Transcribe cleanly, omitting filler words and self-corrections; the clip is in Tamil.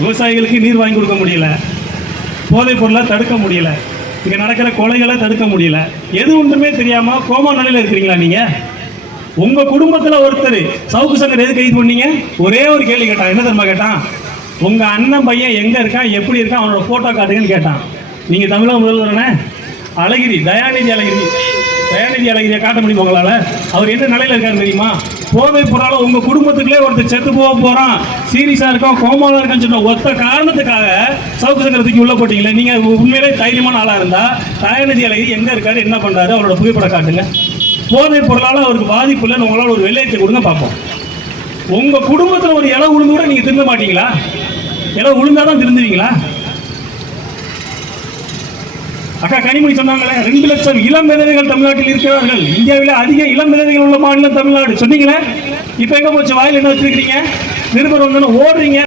விவசாயிகளுக்கு நீர் வாங்கி கொடுக்க முடியல, போதைப் பொருளை தடுக்க முடியல, இங்கே நடக்கிற கொலைகளை தடுக்க முடியல. எது ஒன்றுமே தெரியாமல் கோமா நிலையில் இருக்கிறீங்களா நீங்கள்? உங்கள் குடும்பத்தில் ஒருத்தர் சவுக்கு சங்கர் எது கைது பண்ணீங்க? ஒரே ஒரு கேள்வி கேட்டான். என்ன தெரியுமா கேட்டான்? உங்கள் அண்ணன் பையன் எங்கே இருக்கான், எப்படி இருக்கான், அவனோட ஃபோட்டோ காட்டுங்கன்னு கேட்டான். நீங்கள் தமிழக முதல்வரானே அழகிரி, தயாநிதி அழகிரியை காட்ட முடியும் உங்களால்? அவர் என்ன நிலையில் இருக்காரு தெரியுமா? போதைப் பொருளால் உங்கள் குடும்பத்துக்குள்ளே ஒருத்தர் செத்து போக போகிறான், சீரியஸாக இருக்கோம், கோமாவில் இருக்கான்னு சொன்ன ஒத்த காரணத்துக்காக சவுக்கு சங்கரத்துக்கு உள்ள போட்டிங்களே. நீங்கள் உண்மையிலே தைரியமான ஆளாக இருந்தால் தயாநிதி அழகிரி எங்கே இருக்காரு, என்ன பண்ணுறாரு, அவரோட புகைப்படம் காட்டுங்க. போதைப் பொருளால் அவருக்கு பாதிப்பு இல்லைன்னு உங்களால் ஒரு வெள்ளையத்தை கொடுங்க பார்ப்போம். உங்கள் குடும்பத்தில் ஒரு இலை உளுந்து கூட நீங்கள் திருந்த மாட்டீங்களா? இலை உளுந்தாதான் திருந்துவீங்களா? அக்கா கனிமொழி சொன்னாங்களே 2 லட்சம் இளம் விதவைகள் தமிழ்நாட்டில் இருக்கிறார்கள், இந்தியாவில் அதிக இளம் விதவைகள் உள்ள மாநிலம் தமிழ்நாடு சொன்னீங்களே. இப்போ எங்க போச்சு? வாயில் என்ன வச்சிருக்கீங்க? நிருபர் வந்து ஓடுறீங்க.